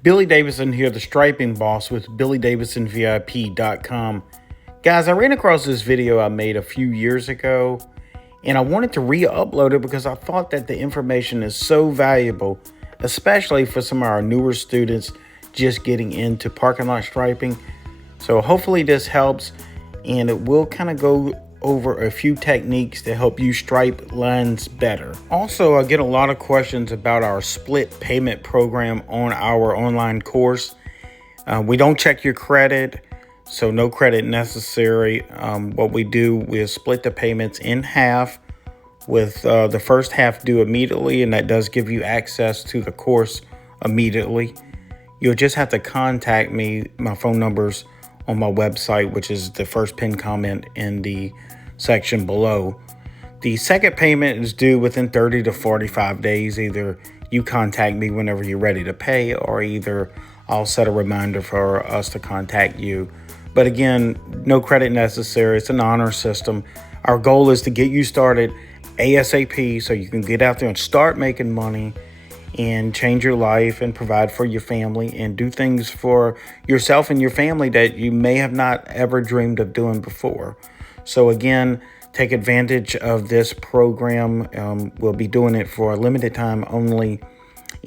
Billy Davidson here, the striping boss with BillyDavidsonVIP.com. Guys, I ran across this video I made a few years ago, and I wanted to re-upload it because I thought that the information is so valuable, especially for some of our newer students just getting into parking lot striping. So hopefully this helps, and it will kind of go over a few techniques to help you stripe lines better. Also, I get a lot of questions about our split payment program on our online course. We don't check your credit, so no credit necessary. What we do is split the payments in half, with the first half due immediately, and that does give you access to the course immediately. You'll just have to contact me. My phone number's on my website, which is the first pinned comment in the section below. The second payment is due within 30 to 45 days. Either you contact me whenever you're ready to pay, or either I'll set a reminder for us to contact you. But again, no credit necessary. It's an honor system. Our goal is to get you started ASAP so you can get out there and start making money and change your life and provide for your family and do things for yourself and your family that you may have not ever dreamed of doing before. So again, take advantage of this program. We'll be doing it for a limited time only,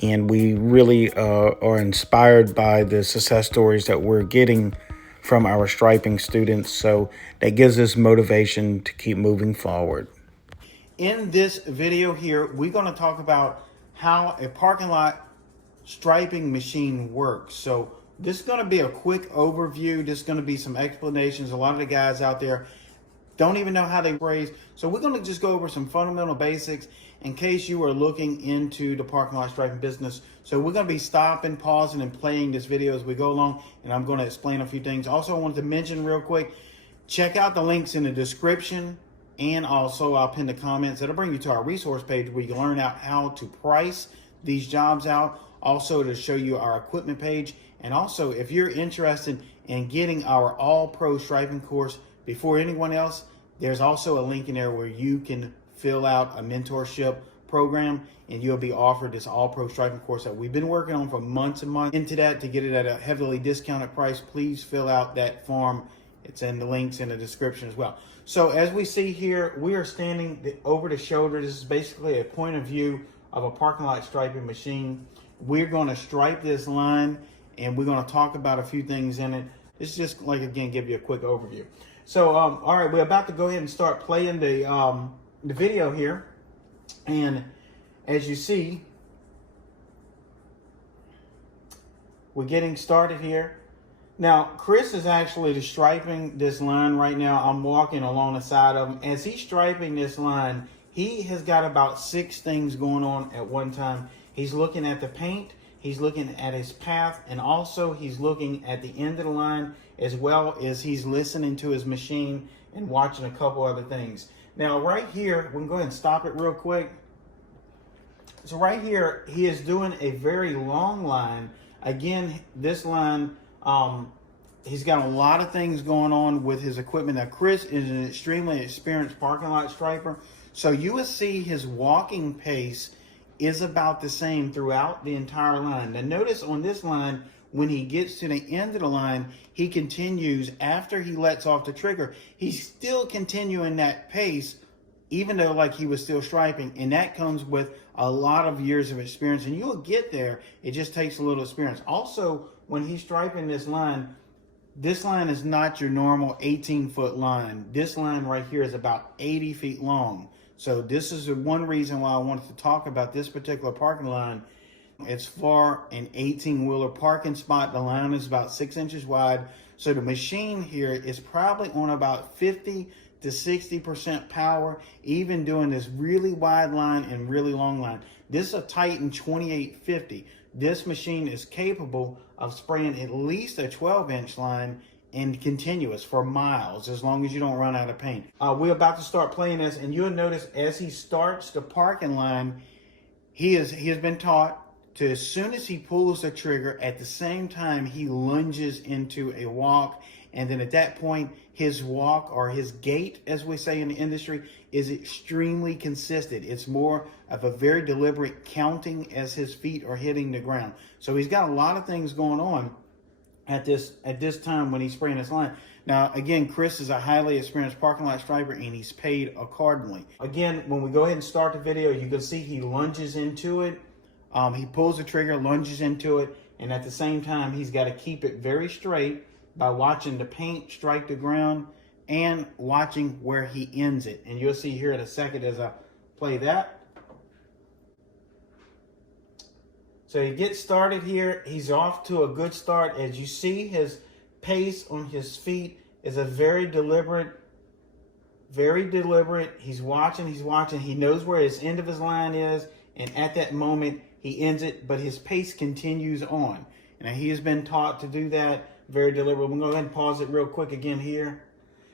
and we really are inspired by the success stories that we're getting from our striping students. So that gives us motivation to keep moving forward. In this video here, we're going to talk about how a parking lot striping machine works. So this is going to be a quick overview. This is going to be some explanations. A lot of the guys out there don't even know how they phrase. So we're going to just go over some fundamental basics in case you are looking into the parking lot striping business. So we're going to be stopping, pausing, and playing this video as we go along, and I'm going to explain a few things. Also, I wanted to mention real quick, check out the links in the description, and also I'll pin the comments. That'll bring you to our resource page where you can learn out how to price these jobs out. Also to show you our equipment page. And also, if you're interested in getting our All Pro Striping course before anyone else, there's also a link in there where you can fill out a mentorship program, and you'll be offered this All Pro Striping course that we've been working on for months and months. Into that, to get it at a heavily discounted price, please fill out that form. It's in the links in the description as well. So as we see here, we are standing over the shoulder. This is basically a point of view of a parking lot striping machine. We're going to stripe this line, and we're going to talk about a few things in it. It's just like, again, give you a quick overview. So, all right, we're about to go ahead and start playing the video here. And as you see, we're getting started here. Now, Chris is actually striping this line right now. I'm walking along the side of him. As he's striping this line, he has got about 6 things going on at one time. He's looking at the paint, he's looking at his path, and also he's looking at the end of the line, as well as he's listening to his machine and watching a couple other things. Now, right here, we can go ahead and stop it real quick. So right here, he is doing a very long line. Again, this line, he's got a lot of things going on with his equipment. Now, Chris is an extremely experienced parking lot striper, so you will see his walking pace is about the same throughout the entire line. Now, notice on this line, when he gets to the end of the line, he continues after he lets off the trigger. He's still continuing that pace, even though like he was still striping, and that comes with a lot of years of experience, and you'll get there. It just takes a little experience. Also, when he's striping this line is not your normal 18-foot line. This line right here is about 80 feet long. So this is one reason why I wanted to talk about this particular parking line. It's for an 18-wheeler parking spot. The line is about 6 inches wide. So the machine here is probably on about 50 to 60% power, even doing this really wide line and really long line. This is a Titan 2850. This machine is capable of spraying at least a 12-inch line and continuous for miles, as long as you don't run out of paint. We're about to start playing this, and you'll notice as he starts the parking line, he has been taught to, as soon as he pulls the trigger, at the same time he lunges into a walk, and then at that point his walk, or his gait as we say in the industry, is extremely consistent. It's more of a very deliberate counting as his feet are hitting the ground. So he's got a lot of things going on at this time when he's spraying his line. Now, again, Chris is a highly experienced parking lot striper, and he's paid accordingly. Again, when we go ahead and start the video, you can see he lunges into it. He pulls the trigger, lunges into it, and at the same time, he's got to keep it very straight by watching the paint strike the ground and watching where he ends it. And you'll see here in a second as I play that. So he gets started here. He's off to a good start. As you see, his pace on his feet is a very deliberate. He's watching. He knows where his end of his line is. And at that moment, he ends it, but his pace continues on. And he has been taught to do that very deliberate. We'll go ahead and pause it real quick again here.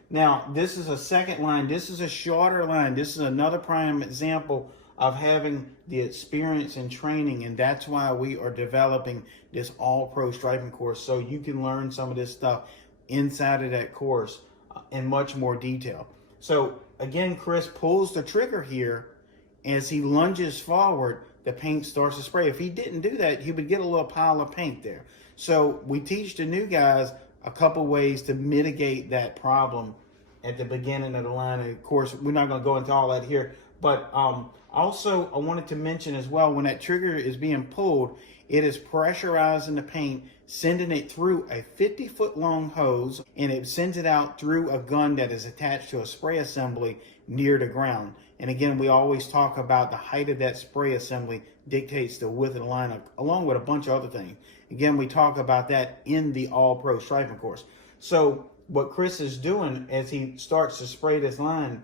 Now, this is a second line. This is a shorter line. This is another prime example of having the experience and training, and that's why we are developing this all-pro striping course, so you can learn some of this stuff inside of that course in much more detail. So again, Chris pulls the trigger here. As he lunges forward, the paint starts to spray. If he didn't do that, he would get a little pile of paint there. So we teach the new guys a couple ways to mitigate that problem at the beginning of the line. And of course, we're not going to go into all that here, but also I wanted to mention as well, when that trigger is being pulled, it is pressurizing the paint, sending it through a 50-foot long hose, and it sends it out through a gun that is attached to a spray assembly near the ground. And again, we always talk about the height of that spray assembly dictates the width of the line, along with a bunch of other things. Again, we talk about that in the all-pro striping course. So what Chris is doing as he starts to spray this line,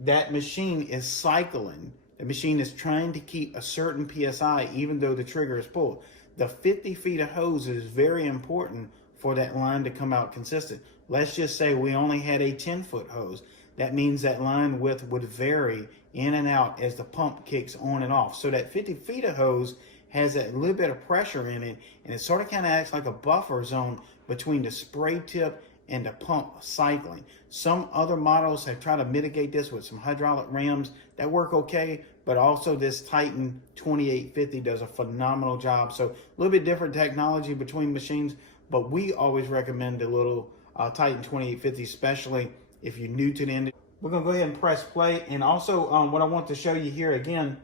that machine is cycling. The machine is trying to keep a certain PSI even though the trigger is pulled. The 50 feet of hose is very important for that line to come out consistent. Let's just say we only had a 10-foot hose. That means that line width would vary in and out as the pump kicks on and off. So that 50 feet of hose has a little bit of pressure in it, and it sort of kind of acts like a buffer zone between the spray tip and the pump cycling. Some other models have tried to mitigate this with some hydraulic rams that work okay, but also this Titan 2850 does a phenomenal job. So a little bit different technology between machines, but we always recommend the little Titan 2850, especially if you're new to the industry. We're gonna go ahead and press play. And also what I want to show you here again,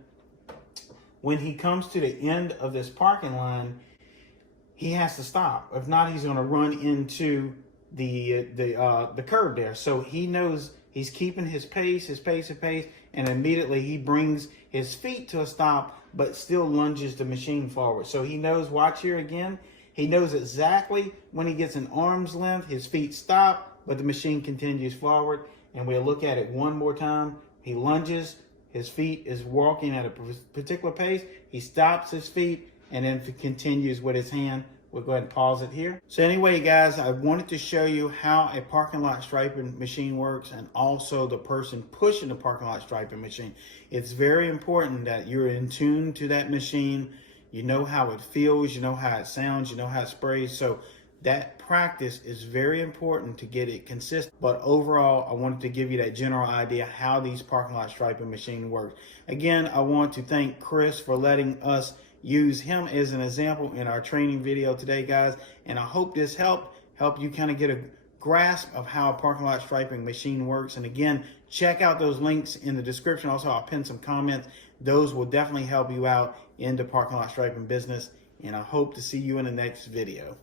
when he comes to the end of this parking line, he has to stop. If not, he's gonna run into the curb there. So he knows he's keeping his pace, and immediately he brings his feet to a stop, but still lunges the machine forward. So he knows, watch here again, he knows exactly when he gets an arm's length, his feet stop, but the machine continues forward. And we'll look at it one more time. He lunges, his feet is walking at a particular pace, he stops his feet, and then continues with his hand. We'll go ahead and pause it here. So anyway, guys, I wanted to show you how a parking lot striping machine works, and also the person pushing the parking lot striping machine. It's very important that you're in tune to that machine. You know how it feels, you know how it sounds, you know how it sprays. So that practice is very important to get it consistent. But overall, I wanted to give you that general idea how these parking lot striping machine works. Again, I want to thank Chris for letting us use him as an example in our training video today, guys. And I hope this help you kind of get a grasp of how a parking lot striping machine works. And again, check out those links in the description. Also, I'll pin some comments. Those will definitely help you out in the parking lot striping business. And I hope to see you in the next video.